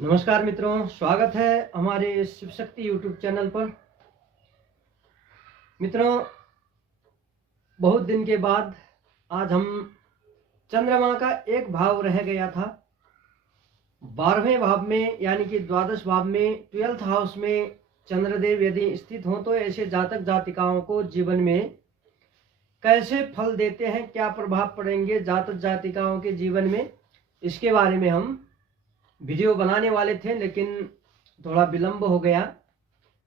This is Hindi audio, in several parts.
नमस्कार मित्रों, स्वागत है हमारे शिव शक्ति यूट्यूब चैनल पर। मित्रों, बहुत दिन के बाद आज हम चंद्रमा का एक भाव रह गया था। 12वें भाव में यानी कि द्वादश भाव में 12th हाउस में चंद्रदेव यदि स्थित हों तो ऐसे जातक जातिकाओं को जीवन में कैसे फल देते हैं, क्या प्रभाव पड़ेंगे जातक जातिकाओं के जीवन में, इसके बारे में हम वीडियो बनाने वाले थे, लेकिन थोड़ा विलंब हो गया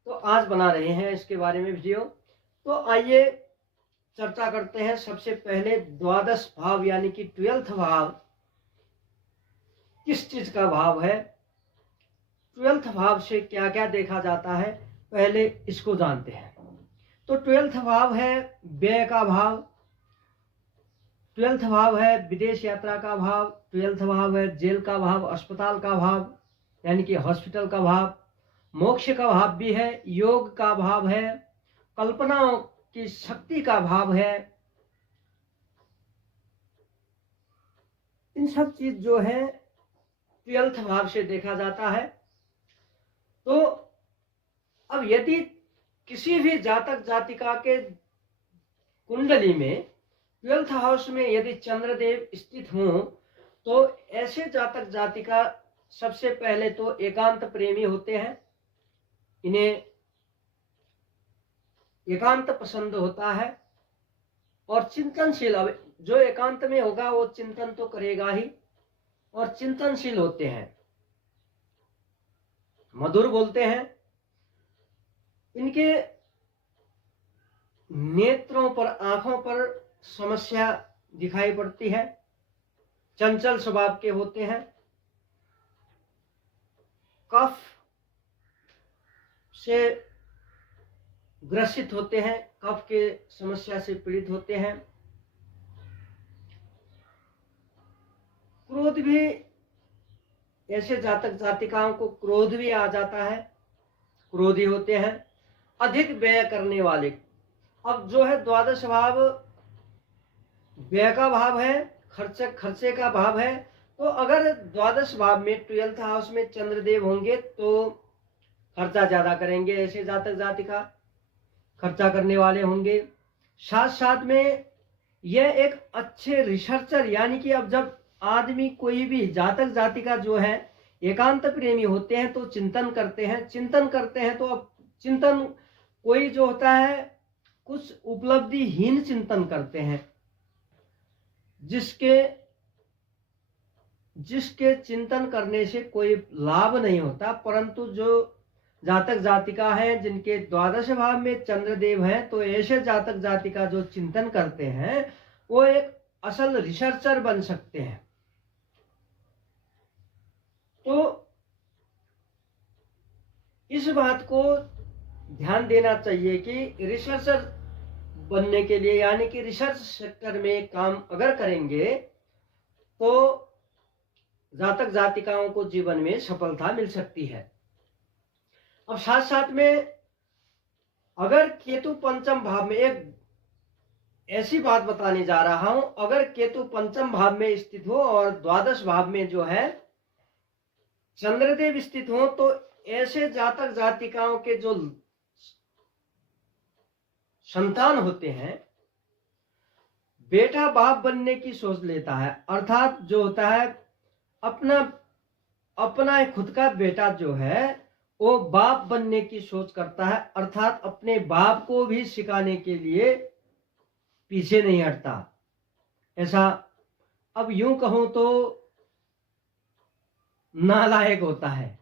तो आज बना रहे हैं इसके बारे में वीडियो। तो आइए चर्चा करते हैं। सबसे पहले द्वादश भाव यानी कि 12th भाव किस चीज का भाव है, 12th भाव से क्या क्या देखा जाता है, पहले इसको जानते हैं। तो 12th भाव है व्यय का भाव, 12th भाव है विदेश यात्रा का भाव, 12th भाव है जेल का भाव, अस्पताल का भाव यानी कि हॉस्पिटल का भाव, मोक्ष का भाव भी है, योग का भाव है, कल्पनाओं की शक्ति का भाव है। इन सब चीज जो है 12th भाव से देखा जाता है। तो अब यदि किसी भी जातक जातिका के कुंडली में 12th हाउस में यदि चंद्रदेव स्थित हों तो ऐसे जातक जातिका सबसे पहले तो एकांत प्रेमी होते हैं। इन्हें एकांत पसंद होता है और चिंतनशील, अब जो एकांत में होगा वो चिंतन तो करेगा ही, और चिंतनशील होते हैं, मधुर बोलते हैं। इनके नेत्रों पर, आंखों पर समस्या दिखाई पड़ती है, चंचल स्वभाव के होते हैं, कफ से ग्रसित होते हैं, कफ के समस्या से पीड़ित होते हैं। क्रोध भी, ऐसे जातक जातिकाओं को क्रोध भी आ जाता है, क्रोधी होते हैं, अधिक व्यय करने वाले। अब जो है द्वादश भाव व्यय का भाव है, खर्चे का भाव है। तो अगर द्वादश भाव में 12th हाउस में चंद्रदेव होंगे तो खर्चा ज्यादा करेंगे, ऐसे जातक जातिका खर्चा करने वाले होंगे। साथ साथ में यह एक अच्छे रिसर्चर, यानी कि अब जब आदमी कोई भी जातक जातिका जो है एकांत प्रेमी होते हैं तो चिंतन करते हैं तो अब चिंतन कोई जो होता है कुछ उपलब्धिहीन चिंतन करते हैं, जिसके चिंतन करने से कोई लाभ नहीं होता। परंतु जो जातक जातिका है जिनके द्वादश भाव में चंद्रदेव है तो ऐसे जातक जातिका जो चिंतन करते हैं वो एक असल रिसर्चर बन सकते हैं। तो इस बात को ध्यान देना चाहिए कि रिसर्चर बनने के लिए, यानी कि रिसर्च सेक्टर में काम अगर करेंगे तो जातक जातिकाओं को जीवन में सफलता मिल सकती है। अब साथ साथ में अगर केतु पंचम भाव में, एक ऐसी बात बताने जा रहा हूं, अगर केतु पंचम भाव में स्थित हो और द्वादश भाव में जो है चंद्रदेव स्थित हो तो ऐसे जातक जातिकाओं के जो संतान होते हैं बेटा बाप बनने की सोच लेता है, अर्थात जो होता है अपना खुद का बेटा जो है वो बाप बनने की सोच करता है, अर्थात अपने बाप को भी सिखाने के लिए पीछे नहीं हटता। ऐसा अब यूं कहूं तो नालायक होता है।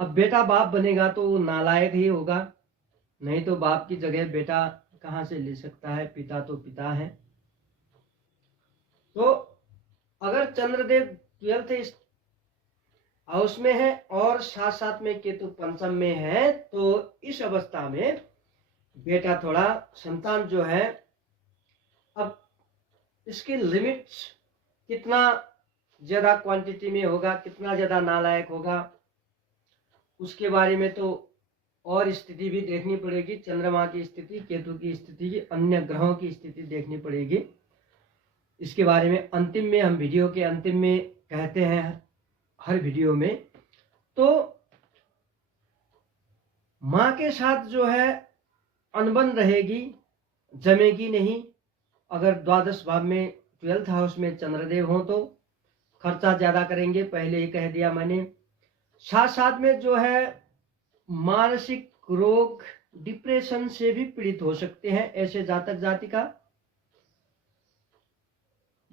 अब बेटा बाप बनेगा तो वो नालायक ही होगा, नहीं तो बाप की जगह बेटा कहां से ले सकता है, पिता तो पिता है। तो अगर चंद्रदेव 12th हाउस में है और साथ साथ में केतु पंचम में है तो इस अवस्था में बेटा थोड़ा, संतान जो है, अब इसकी लिमिट्स कितना ज्यादा क्वांटिटी में होगा, कितना ज्यादा नालायक होगा, उसके बारे में तो और स्थिति भी देखनी पड़ेगी, चंद्रमा की स्थिति, केतु की स्थिति, अन्य ग्रहों की स्थिति देखनी पड़ेगी। इसके बारे में अंतिम में, हम वीडियो के अंतिम में कहते हैं, हर वीडियो में। तो माँ के साथ जो है अनबन रहेगी, जमेगी नहीं। अगर द्वादश भाव में 12th हाउस में चंद्रदेव हो तो खर्चा ज़्यादा करेंगे, पहले ही कह दिया मैंने। साथ साथ में जो है मानसिक रोग, डिप्रेशन से भी पीड़ित हो सकते हैं ऐसे जातक जातिका।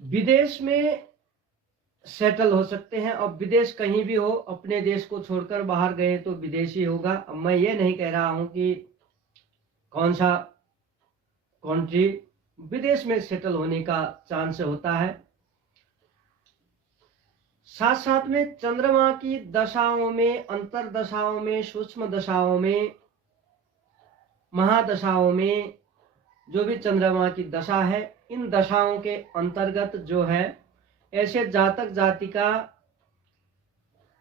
विदेश में सेटल हो सकते हैं। अब विदेश कहीं भी हो, अपने देश को छोड़कर बाहर गए तो विदेशी होगा। अब मैं ये नहीं कह रहा हूं कि कौन सा कंट्री, विदेश में सेटल होने का चांस होता है। साथ साथ में चंद्रमा की दशाओं में, अंतर दशाओं में, सूक्ष्म दशाओं में, महादशाओं में जो भी चंद्रमा की दशा है, इन दशाओं के अंतर्गत जो है ऐसे जातक जातिका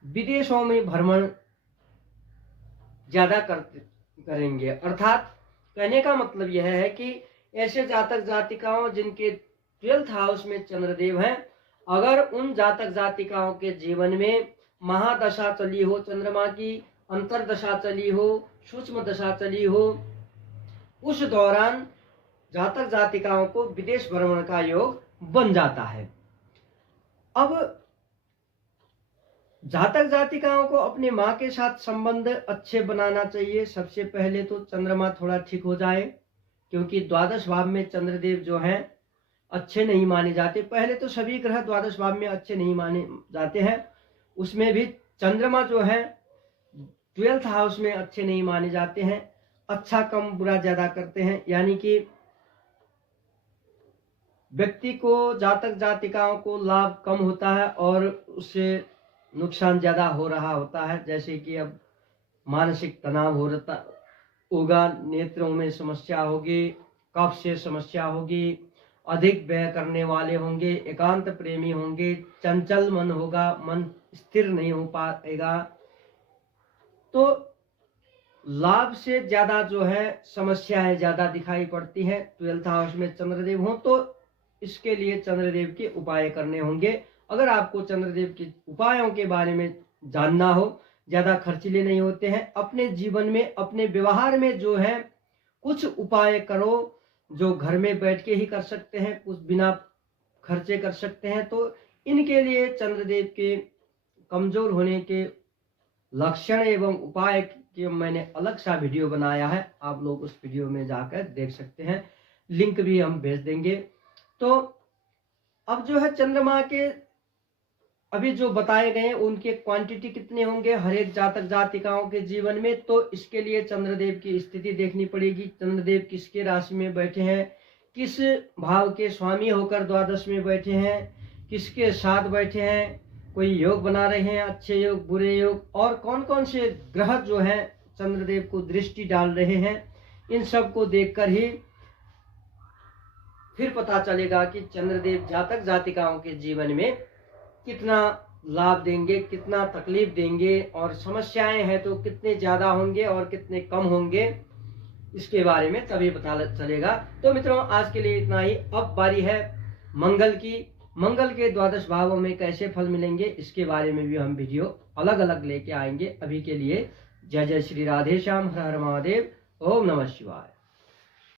विदेशों में भ्रमण ज्यादा करेंगे। अर्थात कहने का मतलब यह है कि ऐसे जातक जातिकाओं जिनके 12th हाउस में चंद्रदेव हैं, अगर उन जातक जातिकाओं के जीवन में महादशा चली हो, चंद्रमा की अंतरदशा चली हो, सूक्ष्म दशा चली हो, उस दौरान जातक जातिकाओं को विदेश भ्रमण का योग बन जाता है। अब जातक जातिकाओं को अपने माँ के साथ संबंध अच्छे बनाना चाहिए। सबसे पहले तो चंद्रमा थोड़ा ठीक हो जाए, क्योंकि द्वादश भाव में चंद्रदेव जो हैं अच्छे नहीं माने जाते। पहले तो सभी ग्रह द्वादश भाव में अच्छे नहीं माने जाते हैं, उसमें भी चंद्रमा जो है 12th हाउस में अच्छे नहीं माने जाते हैं। अच्छा कम बुरा ज्यादा करते हैं, यानी कि व्यक्ति को, जातक जातिकाओं को लाभ कम होता है और उससे नुकसान ज्यादा हो रहा होता है। जैसे कि अब मानसिक तनाव होगा, नेत्रों में समस्या होगी, कफ से समस्या होगी, अधिक व्यय करने वाले होंगे, एकांत प्रेमी होंगे, चंचल मन होगा, मन स्थिर नहीं हो पाएगा। तो लाभ से ज्यादा जो है समस्याएं ज्यादा दिखाई पड़ती हैं। 12th हाउस में चंद्रदेव हो तो इसके लिए चंद्रदेव के उपाय करने होंगे। अगर आपको चंद्रदेव के उपायों के बारे में जानना हो, ज्यादा खर्चीले नहीं होते हैं, अपने जीवन में, अपने व्यवहार में जो है कुछ उपाय करो जो घर में बैठ के ही कर सकते हैं, कुछ बिना खर्चे कर सकते हैं। तो इनके लिए चंद्रदेव के कमजोर होने के लक्षण एवं उपाय के मैंने अलग सा वीडियो बनाया है, आप लोग उस वीडियो में जाकर देख सकते हैं, लिंक भी हम भेज देंगे। तो अब जो है चंद्रमा के अभी जो बताए गए उनके क्वांटिटी कितने होंगे हर एक जातक जातिकाओं के जीवन में, तो इसके लिए चंद्रदेव की स्थिति देखनी पड़ेगी। चंद्रदेव किसके राशि में बैठे हैं, किस भाव के स्वामी होकर द्वादश में बैठे हैं, किसके साथ बैठे हैं, कोई योग बना रहे हैं, अच्छे योग, बुरे योग, और कौन कौन से ग्रह जो हैं चंद्रदेव को दृष्टि डाल रहे हैं, इन सब को देखकर ही फिर पता चलेगा कि चंद्रदेव जातक जातिकाओं के जीवन में कितना लाभ देंगे, कितना तकलीफ देंगे, और समस्याएं हैं तो कितने ज्यादा होंगे और कितने कम होंगे, इसके बारे में तभी पता चलेगा। तो मित्रों आज के लिए इतना ही। अब बारी है मंगल की। मंगल के द्वादश भावों में कैसे फल मिलेंगे इसके बारे में भी हम वीडियो अलग अलग लेके आएंगे। अभी के लिए जय जय श्री राधे श्याम, हर हर महादेव, ओम नमः शिवाय।